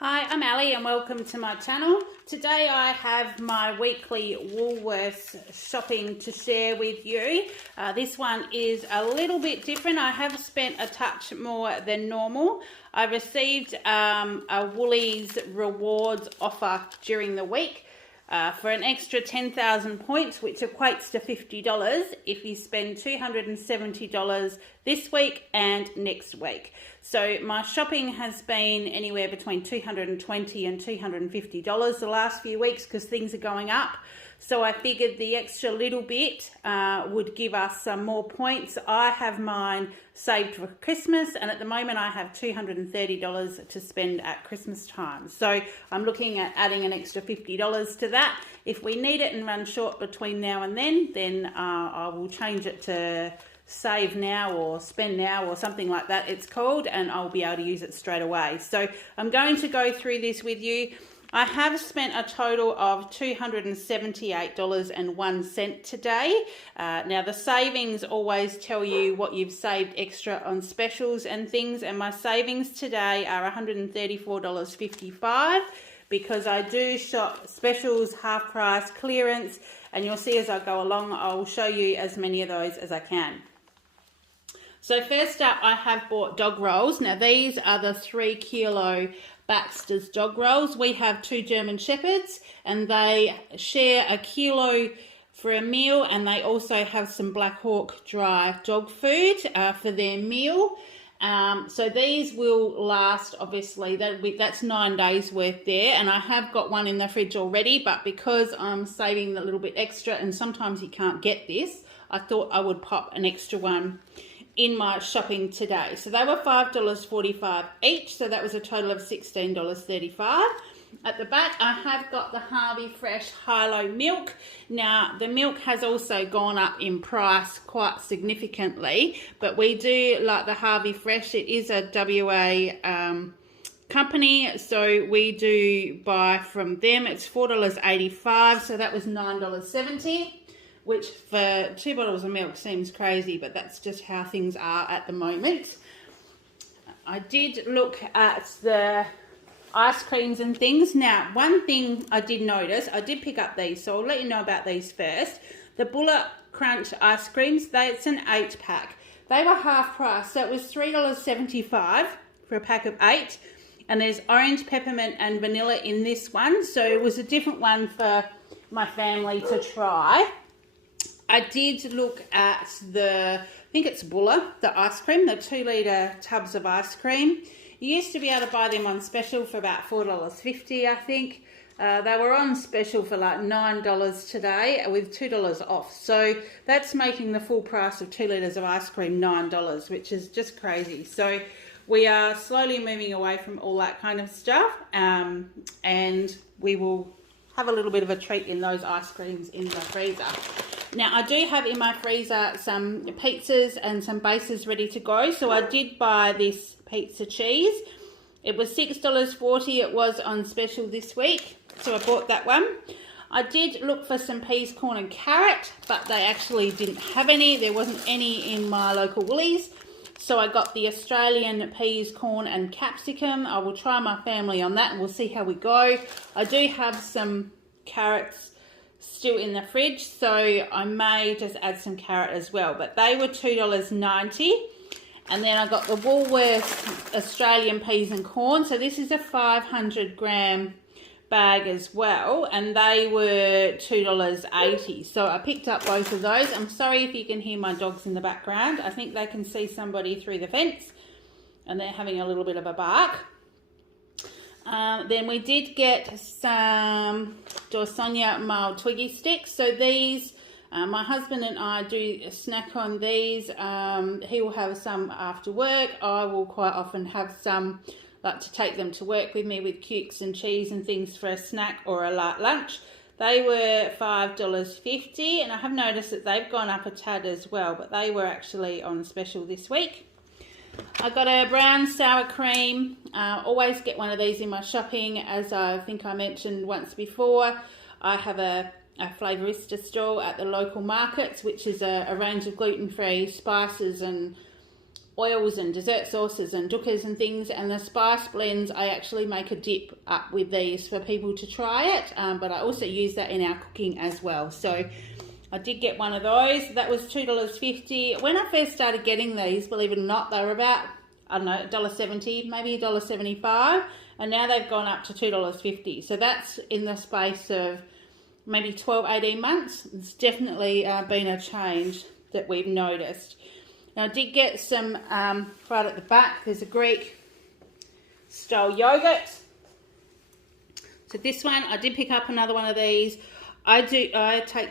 Hi, I'm Ali and welcome to my channel. Today I have my weekly Woolworths shopping to share with you. This one is a little bit different. I have spent a touch more than normal. I received a Woolies rewards offer during the week for an extra 10,000 points, which equates to $50 if you spend $270 this week and next week. So my shopping has been anywhere between $220 and $250 the last few weeks because things are going up. So I figured the extra little bit would give us some more points. I have mine saved for Christmas, and at the moment I have $230 to spend at Christmas time. So I'm looking at adding an extra $50 to that. If we need it and run short between now and then I will change it to save now or spend now or something like that it's called, and I'll be able to use it straight away. So I'm going to go through this with you. I have spent a total of $278.01 today. Now the savings always tell you what you've saved extra on specials and things, and my savings today are $134.55 because I do shop specials, half price, clearance, and you'll see as I go along I'll show you as many of those as I can. So first up, I have bought dog rolls. Now these are the 3 kilo Baxter's dog rolls. We have 2 German Shepherds and they share a kilo for a meal, and they also have some Black Hawk dry dog food for their meal. So these will last, obviously, that's 9 days worth there, and I have got one in the fridge already, but because I'm saving a little bit extra and sometimes you can't get this, I thought I would pop an extra one in my shopping today. So they were $5.45 each, so that was a total of $16.35. At the back, I have got the Harvey Fresh High-Low milk. Now, the milk has also gone up in price quite significantly, but we do like the Harvey Fresh. It is a WA company, so we do buy from them. It's $4.85, so that was $9.70. which for 2 bottles of milk seems crazy, but that's just how things are at the moment. I did look at the ice creams and things. Now, one thing I did notice, I did pick up these, so I'll let you know about these first. The Bullet Crunch ice creams, it's an 8-pack. They were half price, so it was $3.75 for a pack of 8. And there's orange, peppermint and vanilla in this one, so it was a different one for my family to try. I did look at I think it's Buller, the ice cream, the 2-litre tubs of ice cream. You used to be able to buy them on special for about $4.50, I think. They were on special for like $9 today with $2 off. So that's making the full price of 2 litres of ice cream $9, which is just crazy. So we are slowly moving away from all that kind of stuff, and we will have a little bit of a treat in those ice creams in the freezer. Now, I do have in my freezer some pizzas and some bases ready to go. So I did buy this pizza cheese. It was $6.40. It was on special this week, so I bought that one. I did look for some peas, corn and carrot, but they actually didn't have any. There wasn't any in my local Woolies. So I got the Australian peas, corn and capsicum. I will try my family on that and we'll see how we go. I do have some carrots still in the fridge, so I may just add some carrot as well, but they were $2.90. And then I got the Woolworths Australian peas and corn, so this is a 500 gram bag as well, and they were $2.80. So I picked up both of those. I'm sorry if you can hear my dogs in the background. I think they can see somebody through the fence and they're having a little bit of a bark. Then we did get some Dorsonia mild twiggy sticks. So these, my husband and I do snack on these. He will have some after work. I will quite often have some, like to take them to work with me with cukes and cheese and things for a snack or a light lunch. They were $5.50, and I have noticed that they've gone up a tad as well, but they were actually on special this week. I got a brown sour cream. Always get one of these in my shopping, as I think I mentioned once before. I have a flavorista stall at the local markets, which is a range of gluten-free spices and oils and dessert sauces and dukkers and things, and the spice blends, I actually make a dip up with these for people to try it, but I also use that in our cooking as well. So I did get one of those. That was $2.50. When I first started getting these, believe it or not, they were about, I don't know, $1.70, maybe $1.75, and now they've gone up to $2.50. So that's in the space of maybe 12, 18 months. It's definitely been a change that we've noticed. Now I did get some, right at the back, there's a Greek style yogurt. So this one, I did pick up another one of these. I take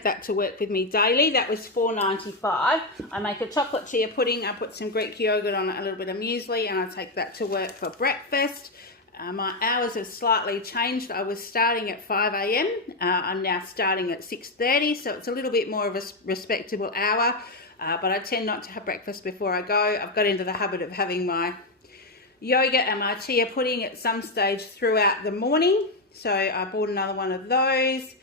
that to work with me daily. That was $4.95. I make a chocolate chia pudding. I put some Greek yogurt on it, a little bit of muesli, and I take that to work for breakfast. My hours have slightly changed. I was starting at 5 a.m. I'm now starting at 6:30, so it's a little bit more of a respectable hour. But I tend not to have breakfast before I go. I've got into the habit of having my yogurt and my chia pudding at some stage throughout the morning. So I bought another one of those.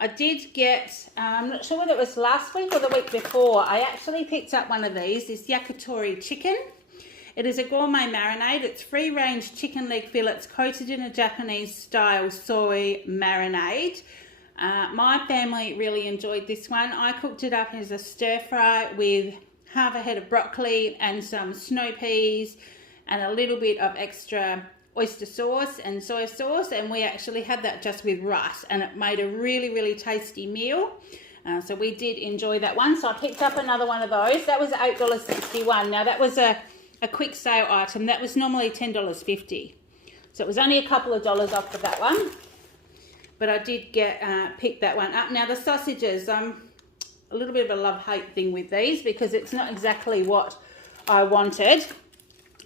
I did get, I'm not sure whether it was last week or the week before, I actually picked up one of these, this yakitori chicken. It is a gourmet marinade. It's free-range chicken leg fillets coated in a Japanese-style soy marinade. My family really enjoyed this one. I cooked it up as a stir-fry with half a head of broccoli and some snow peas and a little bit of extra oyster sauce and soy sauce, and we actually had that just with rice, and it made a really, really tasty meal. So we did enjoy that one. So I picked up another one of those. That was $8.61. Now that was a quick sale item. That was normally $10.50. So it was only a couple of dollars off for that one. But I did pick that one up. Now the sausages, a little bit of a love-hate thing with these because it's not exactly what I wanted.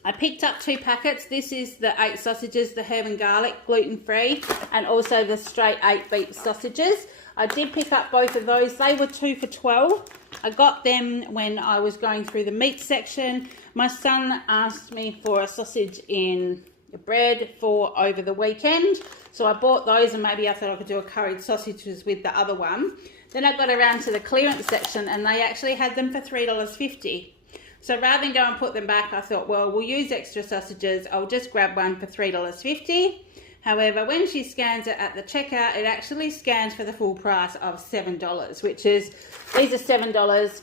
I picked up 2 packets. This is the 8 sausages, the herb and garlic, gluten-free, and also the straight 8 beef sausages. I did pick up both of those. They were 2 for $12. I got them when I was going through the meat section. My son asked me for a sausage in bread for over the weekend, so I bought those, and maybe I thought I could do a curried sausages with the other one. Then I got around to the clearance section, and they actually had them for $3.50. So rather than go and put them back, I thought, well, we'll use extra sausages. I'll just grab one for $3.50. However, when she scans it at the checkout, it actually scans for the full price of $7, which is, these are $7,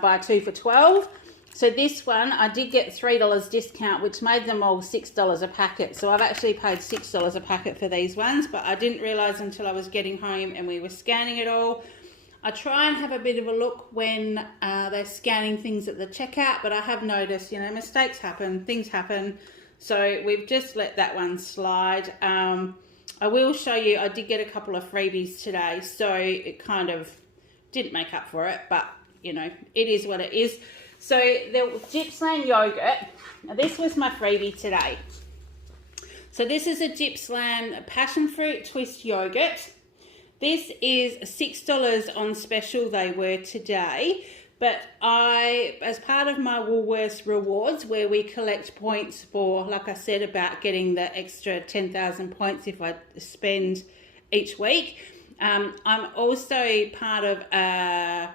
buy 2 for $12. So this one, I did get $3 discount, which made them all $6 a packet. So I've actually paid $6 a packet for these ones, but I didn't realise until I was getting home and we were scanning it all. I try and have a bit of a look when they're scanning things at the checkout, but I have noticed, you know, mistakes happen, things happen. So we've just let that one slide. I will show you, I did get a couple of freebies today, so it kind of didn't make up for it, but, you know, it is what it is. So the Gippsland yogurt, now this was my freebie today. So this is a Gippsland passion fruit twist yogurt. This is $6 on special, they were today. But I, as part of my Woolworths rewards, where we collect points for, like I said, about getting the extra 10,000 points if I spend each week, I'm also part of a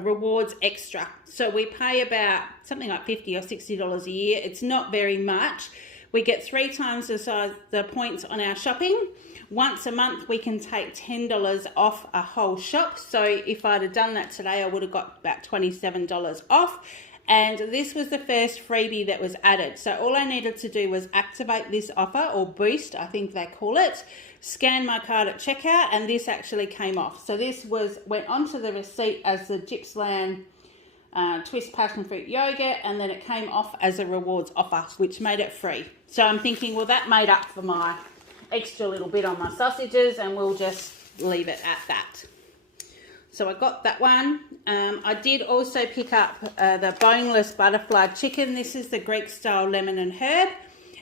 rewards extra. So we pay about something like $50 or $60 a year. It's not very much. We get 3 times the points on our shopping. Once a month, we can take $10 off a whole shop. So if I'd have done that today, I would have got about $27 off. And this was the first freebie that was added. So all I needed to do was activate this offer, or boost, I think they call it, scan my card at checkout, and this actually came off. So this went onto the receipt as the Gippsland twist passion fruit yogurt, and then it came off as a rewards offer, which made it free. So I'm thinking, well, that made up for my extra little bit on my sausages, and we'll just leave it at that. So I got that one. I did also pick up the boneless butterfly chicken. This is the Greek style lemon and herb.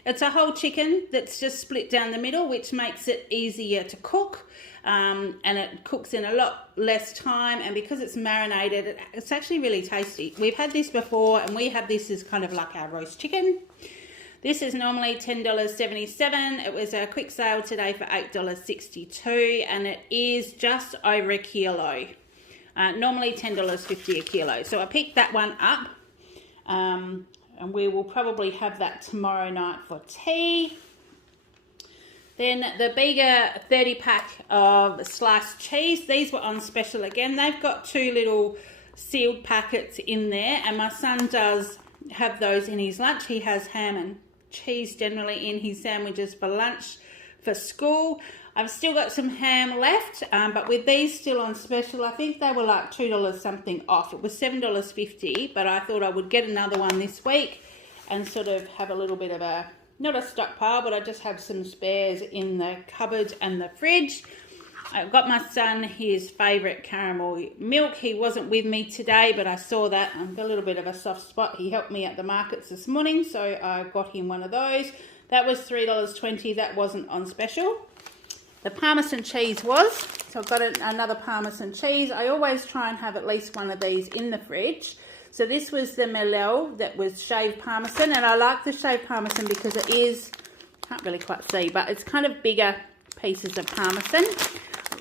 It's a whole chicken that's just split down the middle, which makes it easier to cook, and it cooks in a lot less time, and because it's marinated, it's actually really tasty. We've had this before, and we have this as kind of like our roast chicken. This is normally $10.77. It was a quick sale today for $8.62, and it is just over a kilo. Normally $10.50 a kilo. So I picked that one up. and we will probably have that tomorrow night for tea. Then the bigger 30 pack of sliced cheese. These were on special again. They've got 2 little sealed packets in there, and my son does have those in his lunch. He has ham and cheese generally in his sandwiches for lunch for school. I've still got some ham left, but with these still on special, I think they were like $2 something off. It was $7.50, but I thought I would get another one this week and sort of have a little bit of a, not a stockpile, but I just have some spares in the cupboard and the fridge. I've got my son his favourite caramel milk. He wasn't with me today, but I saw that. I've got a little bit of a soft spot. He helped me at the markets this morning, so I got him one of those. That was $3.20. That wasn't on special. The Parmesan cheese was. So I've got another Parmesan cheese. I always try and have at least one of these in the fridge. So this was the MILO that was shaved Parmesan, and I like the shaved Parmesan because it is, can't really quite see, but it's kind of bigger pieces of Parmesan,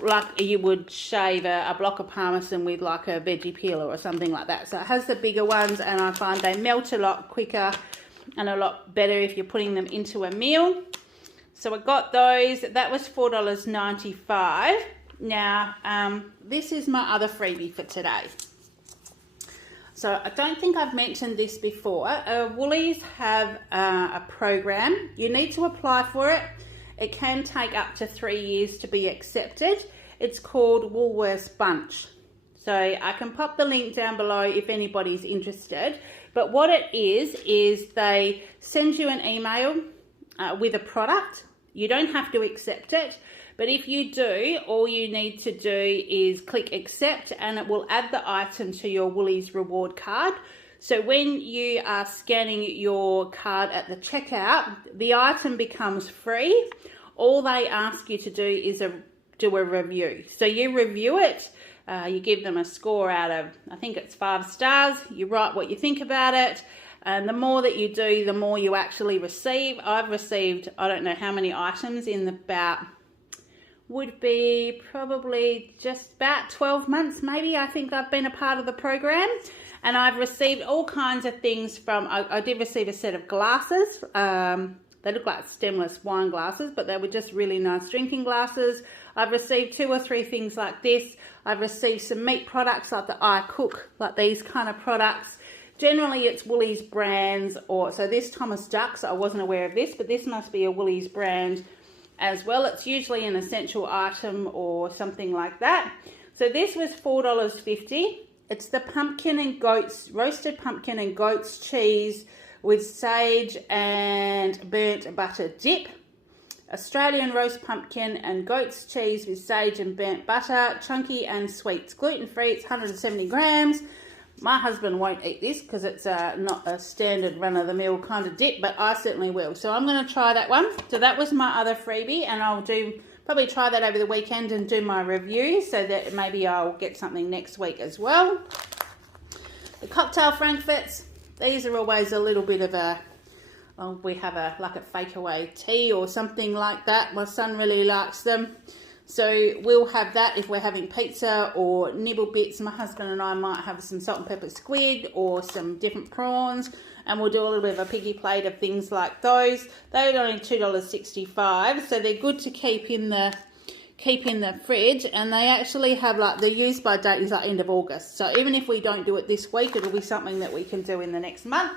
like you would shave a block of Parmesan with like a veggie peeler or something like that. So it has the bigger ones, and I find they melt a lot quicker and a lot better if you're putting them into a meal. So I got those. That was $4.95. Now, this is my other freebie for today. So I don't think I've mentioned this before. Woolies have a program. You need to apply for it. It can take up to 3 years to be accepted. It's called Woolworths Bunch. So I can pop the link down below if anybody's interested. But what it is they send you an email with a product. You don't have to accept it. But if you do, all you need to do is click accept, and it will add the item to your Woolies reward card. So when you are scanning your card at the checkout, the item becomes free. All they ask you to do is do a review. So you review it, you give them a score out of, I think it's 5 stars. You write what you think about it. And the more that you do, the more you actually receive. I've received, I don't know how many items in about, would be probably just about 12 months maybe. I think I've been a part of the program, and I've received all kinds of things from, I did receive a set of glasses. They look like stemless wine glasses, but they were just really nice drinking glasses. I've received 2 or 3 things like this. I've received some meat products like the I Cook, like these kind of products. Generally it's Woolies brands, or so this Thomas Ducks, I wasn't aware of this, but this must be a Woolies brand as well. It's usually an essential item or something like that. So this was $4.50. It's the pumpkin and goats, roasted pumpkin and goat's cheese with sage and burnt butter dip. Australian roast pumpkin and goat's cheese with sage and burnt butter, chunky and sweet. It's gluten-free, it's 170 grams. My husband won't eat this because it's not a standard run-of-the-mill kind of dip, but I certainly will. So I'm going to try that one. So that was my other freebie, and I'll probably try that over the weekend and do my review, so that maybe I'll get something next week as well. The cocktail frankfurts, these are always a little bit of a, we have like a fake away tea or something like that. My son really likes them. So we'll have that if we're having pizza or nibble bits. My husband and I might have some salt and pepper squid or some different prawns, and we'll do a little bit of a piggy plate of things like those. They're only $2.65, so they're good to keep in the fridge, and they actually have like the use by date is like end of August. So even if we don't do it this week, it'll be something that we can do in the next month.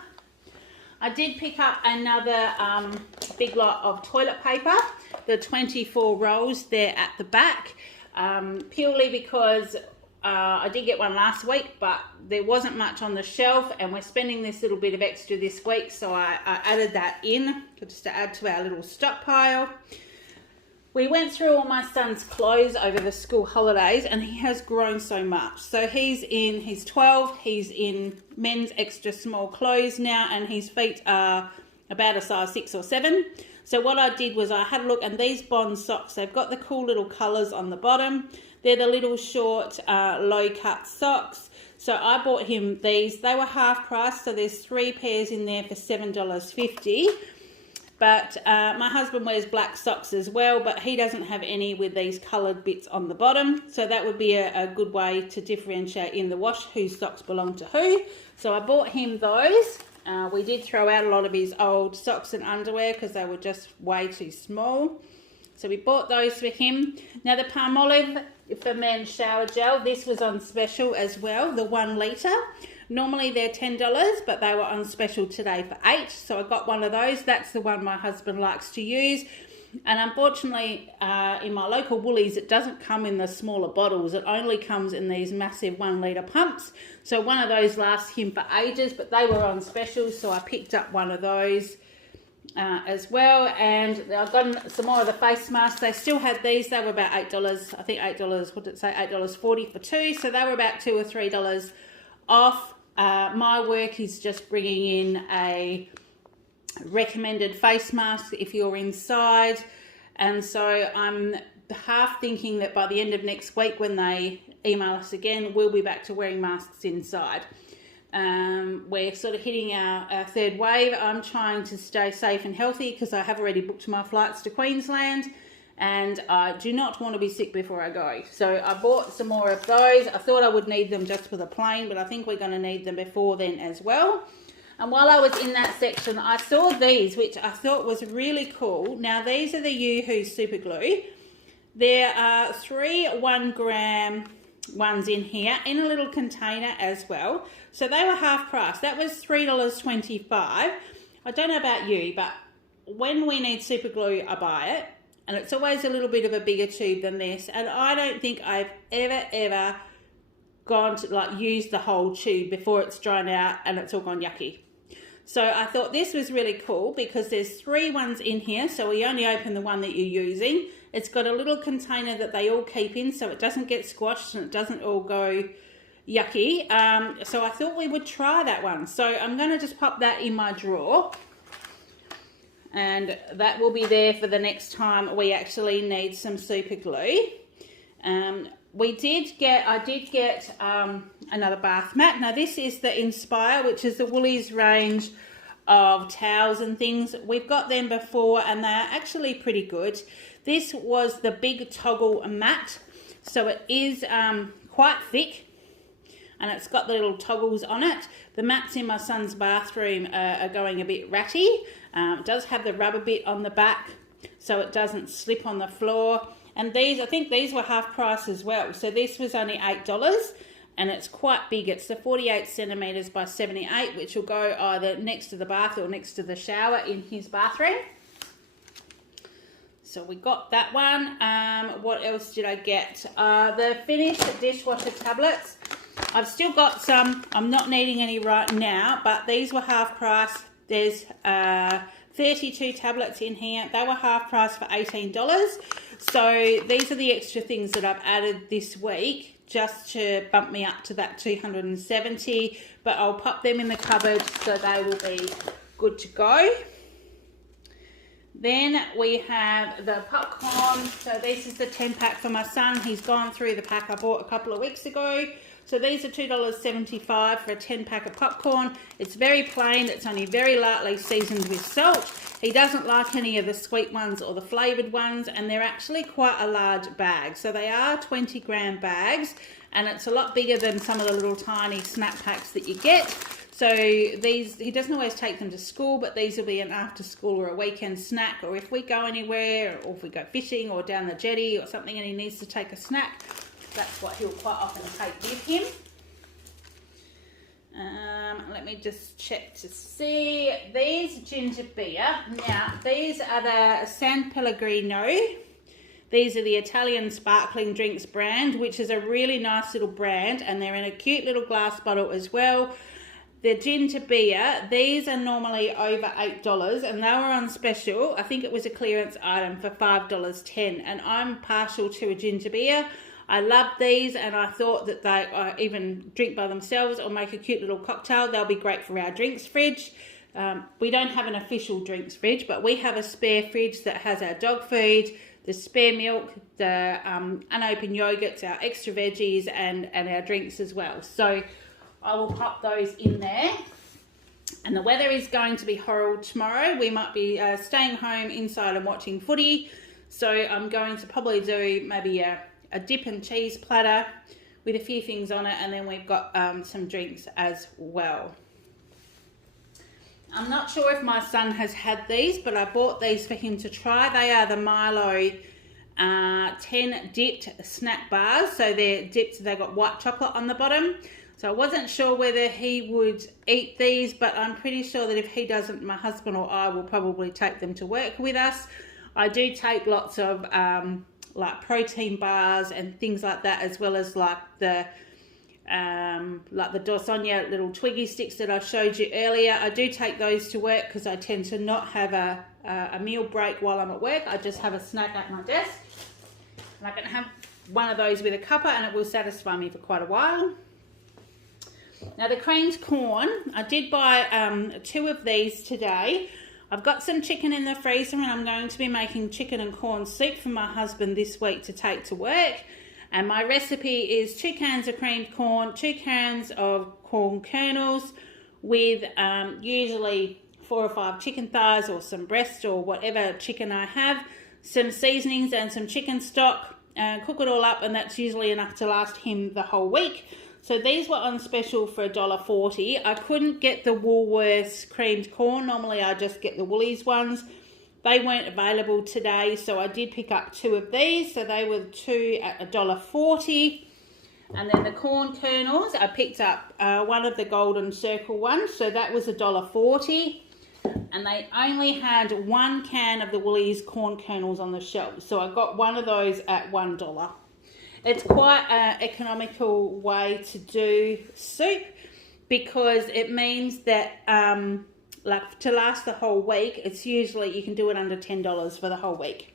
I did pick up another big lot of toilet paper, the 24 rolls there at the back, purely because I did get one last week, but there wasn't much on the shelf, and we're spending this little bit of extra this week, so I added that in just to add to our little stockpile. We went through all my son's clothes over the school holidays, and he has grown so much. So he's 12, he's in men's extra small clothes now, and his feet are about a size 6 or 7. So what I did was I had a look, and these Bond socks, they've got the cool little colours on the bottom. They're the little short, low-cut socks. So I bought him these. They were half price, so there's 3 pairs in there for $7.50. But my husband wears black socks as well, but he doesn't have any with these coloured bits on the bottom. So that would be a good way to differentiate in the wash whose socks belong to who. So I bought him those. We did throw out a lot of his old socks and underwear because they were just way too small. So we bought those for him. Now the Palmolive for Men shower gel, this was on special as well, the 1 litre. Normally they're $10, but they were on special today for $8. So I got one of those. That's the one my husband likes to use. And unfortunately, in my local Woolies, it doesn't come in the smaller bottles. It only comes in these massive 1 litre pumps. So one of those lasts him for ages, but they were on special, so I picked up one of those as well. And I've got some more of the face masks. They still had these. They were about $8. I think $8, what did it say? $8.40 for 2. So they were about $2 or $3 off. My work is just bringing in a recommended face mask if you're inside, and so I'm half thinking that by the end of next week, when they email us again, we'll be back to wearing masks inside. We're sort of hitting our 3rd wave. I'm trying to stay safe and healthy because I have already booked my flights to Queensland, and I do not want to be sick before I go. So I bought some more of those. I thought I would need them just for the plane, but I think we're going to need them before then as well. And while I was in that section, I saw these, which I thought was really cool. Now, these are the Yoo-Hoo Super Glue. There are 3 1-gram ones in here in a little container as well. So they were half price. That was $3.25. I don't know about you, but when we need super glue, I buy it. And it's always a little bit of a bigger tube than this. And I don't think I've ever gone to use the whole tube before it's dried out and it's all gone yucky. So I thought this was really cool because there's 3 ones in here, so we only open the one that you're using. It's got a little container that they all keep in so it doesn't get squashed and it doesn't all go yucky. So I thought we would try that one. So I'm going to just pop that in my drawer, and that will be there for the next time we actually need some super glue. I did get another bath mat. Now this is the Inspire, which is the Woolies range of towels and things. We've got them before and they're actually pretty good. This was the big toggle mat, so it is quite thick and it's got the little toggles on it. The mats in my son's bathroom are going a bit ratty. It does have the rubber bit on the back so it doesn't slip on the floor. And these, I think these were half price as well. So this was only $8 and it's quite big. It's the 48 centimetres by 78, which will go either next to the bath or next to the shower in his bathroom. So we got that one. What else did I get? The finished dishwasher tablets. I've still got some. I'm not needing any right now, but these were half price. There's 32 tablets in here. They were half price for $18. So these are the extra things that I've added this week just to bump me up to that 270. But I'll pop them in the cupboard so they will be good to go. Then we have the popcorn. So this is the 10 pack for my son. He's gone through the pack I bought a couple of weeks ago. So these are $2.75 for a 10 pack of popcorn. It's very plain. It's only very lightly seasoned with salt. He doesn't like any of the sweet ones or the flavoured ones, and they're actually quite a large bag. So they are 20-gram bags, and it's a lot bigger than some of the little tiny snack packs that you get. So these, he doesn't always take them to school, but these will be an after school or a weekend snack, or if we go anywhere, or if we go fishing or down the jetty or something and he needs to take a snack, that's what he'll quite often take with him. Let me just check to see. These ginger beer. Now, these are the San Pellegrino. These are the Italian sparkling drinks brand, which is a really nice little brand, and they're in a cute little glass bottle as well. The ginger beer, these are normally over $8, and they were on special. I think it was a clearance item for $5.10, and I'm partial to a ginger beer. I love these, and I thought that they even drink by themselves or make a cute little cocktail. They'll be great for our drinks fridge. We don't have an official drinks fridge, but we have a spare fridge that has our dog food, the spare milk, the unopened yogurts, our extra veggies, and our drinks as well. So I will pop those in there. And the weather is going to be horrible tomorrow. We might be staying home inside and watching footy. So I'm going to probably do maybe a dip and cheese platter with a few things on it, and then we've got some drinks as well. I'm not sure if my son has had these, but I bought these for him to try. They are the MILO 10 dipped snack bars. So they're dipped, they've got white chocolate on the bottom. So I wasn't sure whether he would eat these, but I'm pretty sure that if he doesn't, my husband or I will probably take them to work with us. I do take lots of like protein bars and things like that, as well as like the Rasoni little Twiggy sticks that I showed you earlier. I do take those to work because I tend to not have a meal break while I'm at work. I just have a snack at my desk. And I can have one of those with a cuppa and it will satisfy me for quite a while. Now the creamed corn, I did buy 2 of these today. I've got some chicken in the freezer and I'm going to be making chicken and corn soup for my husband this week to take to work. And my recipe is 2 cans of creamed corn, 2 cans of corn kernels with usually 4 or 5 chicken thighs or some breast or whatever chicken I have, some seasonings and some chicken stock, and cook it all up, and that's usually enough to last him the whole week. So these were on special for $1.40. I couldn't get the Woolworths creamed corn. Normally I just get the Woolies ones. They weren't available today, so I did pick up 2 of these. So they were 2 at $1.40. And then the corn kernels, I picked up one of the golden circle ones. So that was $1.40. And they only had 1 can of the Woolies corn kernels on the shelf. So I got one of those at $1. It's quite an economical way to do soup because it means that like to last the whole week, it's usually you can do it under $10 for the whole week.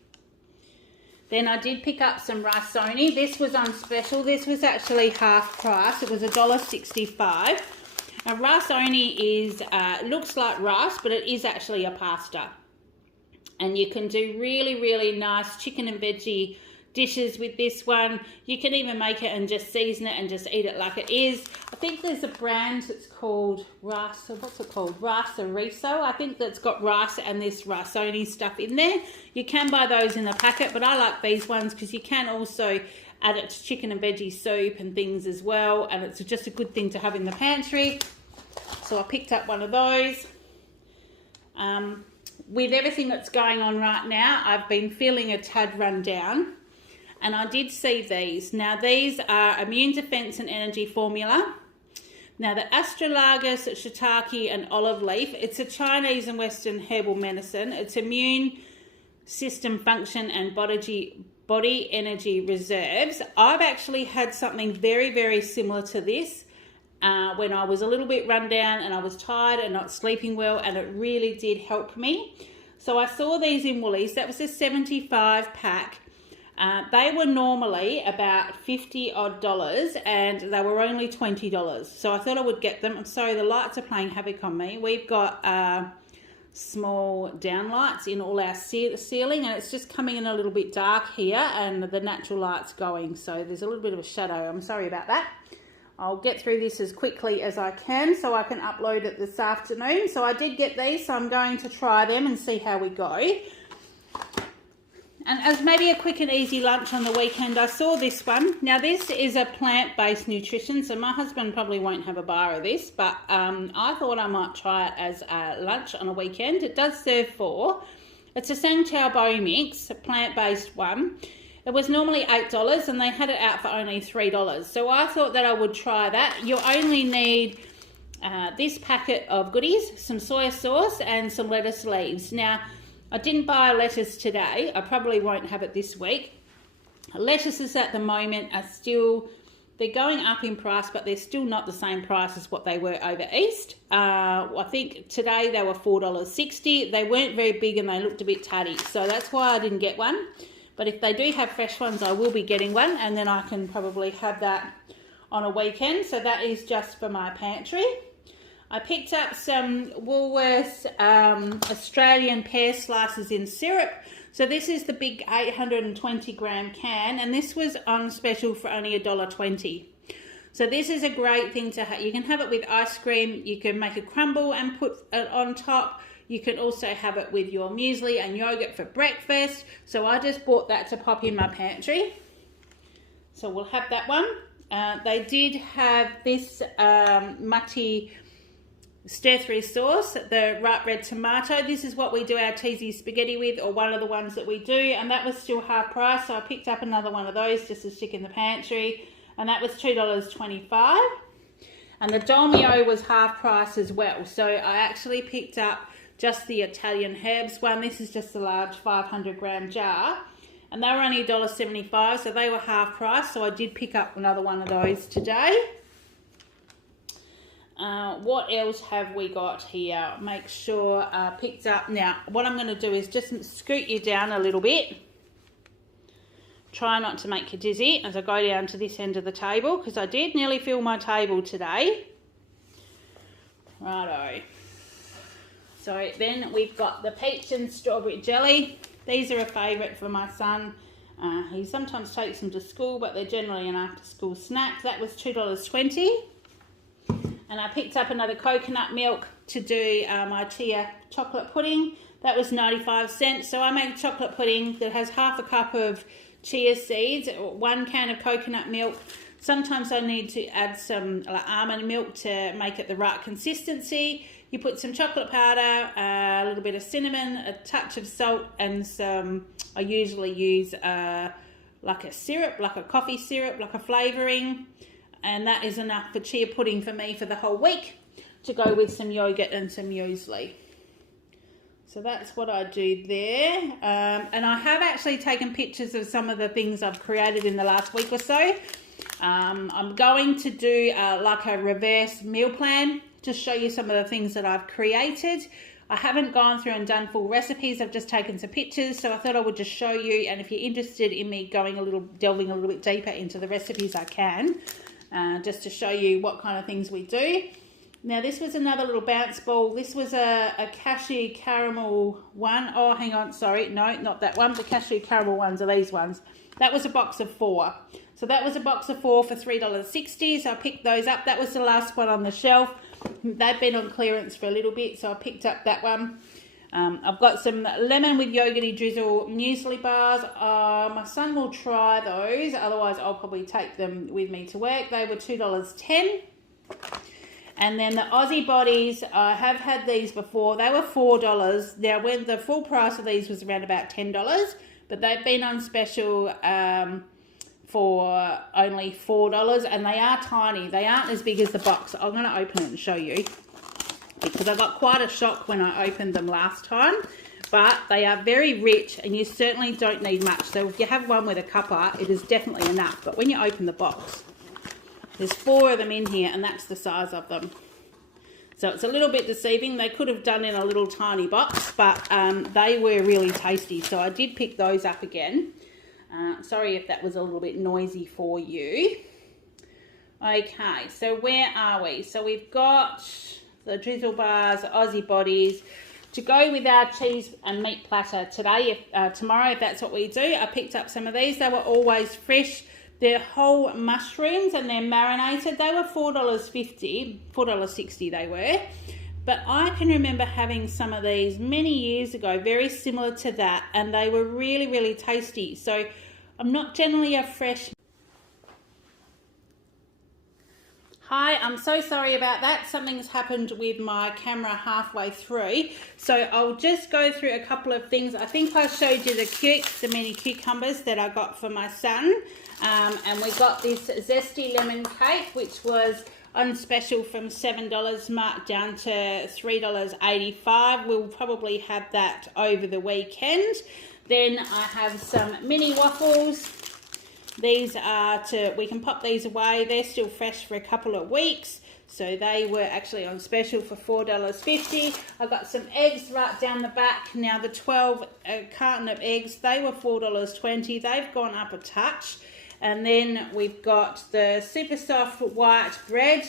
Then I did pick up some Rasoni. This was on special. This was actually half price. It was $1.65. And Rasoni is looks like rice, but it is actually a pasta. And you can do really, really nice chicken and veggie dishes with this one. You can even make it and just season it and just eat it like it is. I think there's a brand that's called Rice, what's it called? Rice-a-riso. I think that's got rice and this Rasoni stuff in there. You can buy those in a packet, but I like these ones because you can also add it to chicken and veggie soup and things as well, and it's just a good thing to have in the pantry. So I picked up one of those. With everything that's going on right now, I've been feeling a tad run down. And I did see these. Now, these are Immune Defense and Energy Formula. Now, the Astral Argus, shiitake, and olive leaf. It's a Chinese and Western herbal medicine. It's immune system function and body energy reserves. I've actually had something very, very similar to this when I was a little bit run down and I was tired and not sleeping well, and it really did help me. So I saw these in Woolies. That was a 75 pack. They were normally about $50 odd, and they were only $20. So I thought I would get them. I'm sorry, the lights are playing havoc on me. We've got small downlights in all our ceiling, and it's just coming in a little bit dark here, and the natural light's going. So there's a little bit of a shadow. I'm sorry about that. I'll get through this as quickly as I can so I can upload it this afternoon. So I did get these, so I'm going to try them and see how we go. And as maybe a quick and easy lunch on the weekend, I saw this one. Now, this is a plant-based nutrition, so my husband probably won't have a bar of this, but I thought I might try it as a lunch on a weekend. It does serve 4. It's a Sang Chao Bo mix, a plant-based one. It was normally $8, and they had it out for only $3. So I thought that I would try that. You only need this packet of goodies, some soy sauce, and some lettuce leaves. Now, I didn't buy lettuce today. I probably won't have it this week. Lettuces at the moment are still, they're going up in price, but they're still not the same price as what they were over East. I think today they were $4.60. They weren't very big and they looked a bit tatty. So that's why I didn't get one. But if they do have fresh ones, I will be getting one, and then I can probably have that on a weekend. So that is just for my pantry. I picked up some Woolworths Australian pear slices in syrup. So this is the big 820 gram can, and this was on special for only $1.20. So this is a great thing to have. You can have it with ice cream. You can make a crumble and put it on top. You can also have it with your muesli and yogurt for breakfast. So I just bought that to pop in my pantry. So we'll have that one. They did have this Mutti stir-through sauce, the ripe red tomato. This is what we do our cheesy spaghetti with, or one of the ones that we do, and that was still half price, so I picked up another one of those just to stick in the pantry, and that was $2.25. And the dolmio was half price as well, so I actually picked up just the Italian herbs one. This is just a large 500 gram jar, and they were only $1.75, so they were half price, so I did pick up another one of those today. What else have we got here? Make sure picked up. Now, what I'm going to do is just scoot you down a little bit. Try not to make you dizzy as I go down to this end of the table, because I did nearly fill my table today. Righto. So then we've got the peach and strawberry jelly. These are a favourite for my son. He sometimes takes them to school, but they're generally an after-school snack. That was $2.20. And I picked up another coconut milk to do my chia chocolate pudding. That was 95 cents. So I make chocolate pudding that has half a cup of chia seeds, 1 can of coconut milk. Sometimes I need to add some almond milk to make it the right consistency. You put some chocolate powder, a little bit of cinnamon, a touch of salt, and some, I usually use like a syrup, like a coffee syrup, like a flavouring. And that is enough for chia pudding for me for the whole week, to go with some yogurt and some muesli. So that's what I do there. And I have actually taken pictures of some of the things I've created in the last week or so. I'm going to do like a reverse meal plan to show you some of the things that I've created. I haven't gone through and done full recipes. I've just taken some pictures, so I thought I would just show you. And if you're interested in me delving a little bit deeper into the recipes, I can. Just to show you what kind of things we do. Now this was another little bounce ball. This was a cashew caramel one. Oh, hang on, sorry, no, not that one. The cashew caramel ones are these ones. That was a box of 4. So that was a box of 4 for $3.60. So I picked those up. That was the last one on the shelf. They've been on clearance for a little bit, so I picked up that one. I've got some lemon with yogurty drizzle muesli bars. My son will try those, otherwise I'll probably take them with me to work. They were $2.10. And then the Aussie bodies, I have had these before. They were $4. Now, when the full price of these was around about $10, but they've been on special for only $4, and they are tiny. They aren't as big as the box. I'm going to open it and show you, because I got quite a shock when I opened them last time. But they are very rich, and you certainly don't need much. So if you have one with a cuppa, it is definitely enough. But when you open the box, there's 4 of them in here, and that's the size of them. So it's a little bit deceiving. They could have done in a little tiny box, but they were really tasty. So I did pick those up again. Sorry if that was a little bit noisy for you. Okay, so where are we? So we've got the drizzle bars, Aussie bodies, to go with our cheese and meat platter today. Tomorrow, if that's what we do, I picked up some of these. They were always fresh. They're whole mushrooms and they're marinated. They were $4.50, $4.60 they were. But I can remember having some of these many years ago, very similar to that, and they were really, really tasty. So I'm not generally a fresh... Hi, I'm so sorry about that. Something's happened with my camera halfway through. So I'll just go through a couple of things. I think I showed you the mini cucumbers that I got for my son. And we got this zesty lemon cake, which was on special from $7 marked down to $3.85. We'll probably have that over the weekend. Then I have some mini waffles. These are we can pop these away. They're still fresh for a couple of weeks. So they were actually on special for $4.50. I got some eggs right down the back. Now the 12 carton of eggs, they were $4.20. They've gone up a touch. And then we've got the super soft white bread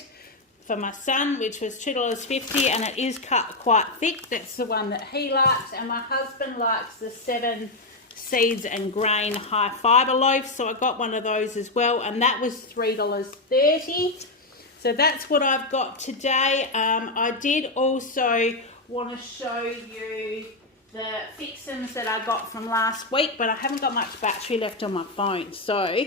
for my son, which was $2.50, and it is cut quite thick. That's the one that he likes. And my husband likes the 7 seeds and grain high fibre loaf, so I got one of those as well, and that was $3.30. So that's what I've got today. I did also want to show you the fixins that I got from last week, but I haven't got much battery left on my phone, so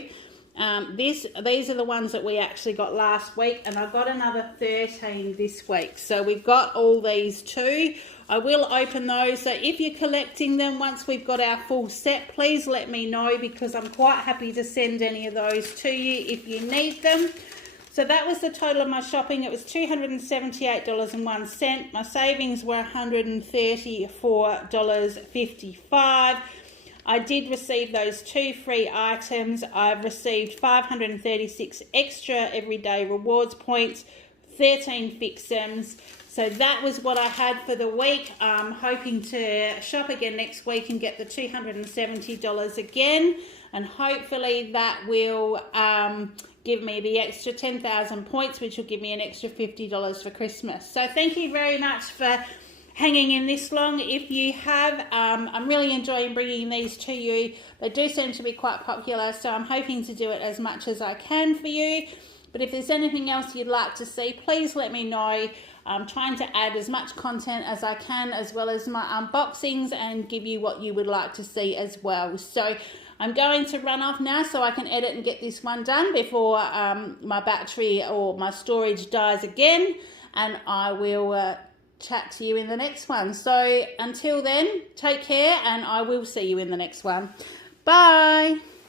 These are the ones that we actually got last week, and I got another 13 this week. So we've got all these too. I will open those. So if you're collecting them, once we've got our full set, please let me know, because I'm quite happy to send any of those to you if you need them. So that was the total of my shopping. It was $278.01. My savings were $134.55. I did receive those 2 free items. I've received 536 extra everyday rewards points, 13 fixums. So that was what I had for the week. I'm hoping to shop again next week and get the $270 again. And hopefully that will give me the extra 10,000 points, which will give me an extra $50 for Christmas. So thank you very much for hanging in this long. If you have, I'm really enjoying bringing these to you. They do seem to be quite popular, so I'm hoping to do it as much as I can for you. But if there's anything else you'd like to see, please let me know. I'm trying to add as much content as I can, as well as my unboxings, and give you what you would like to see as well. So I'm going to run off now so I can edit and get this one done before my battery or my storage dies again, and I will chat to you in the next one. So until then, take care, and I will see you in the next one. Bye.